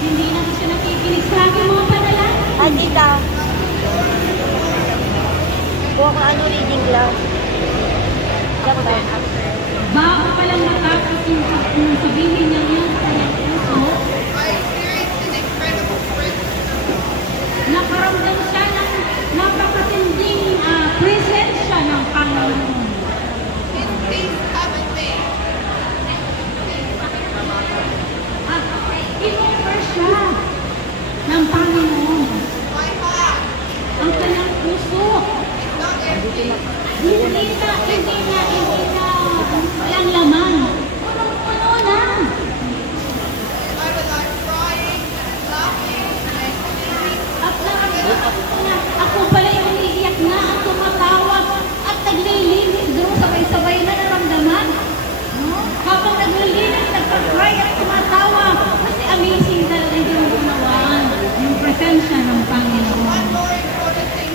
Hindi na siya nakikinig sa aking mga padala. Ay, tita. Buha ka ano, reading glass. Diyan ba? Bago pa lang matapos yung sabihin niya yun.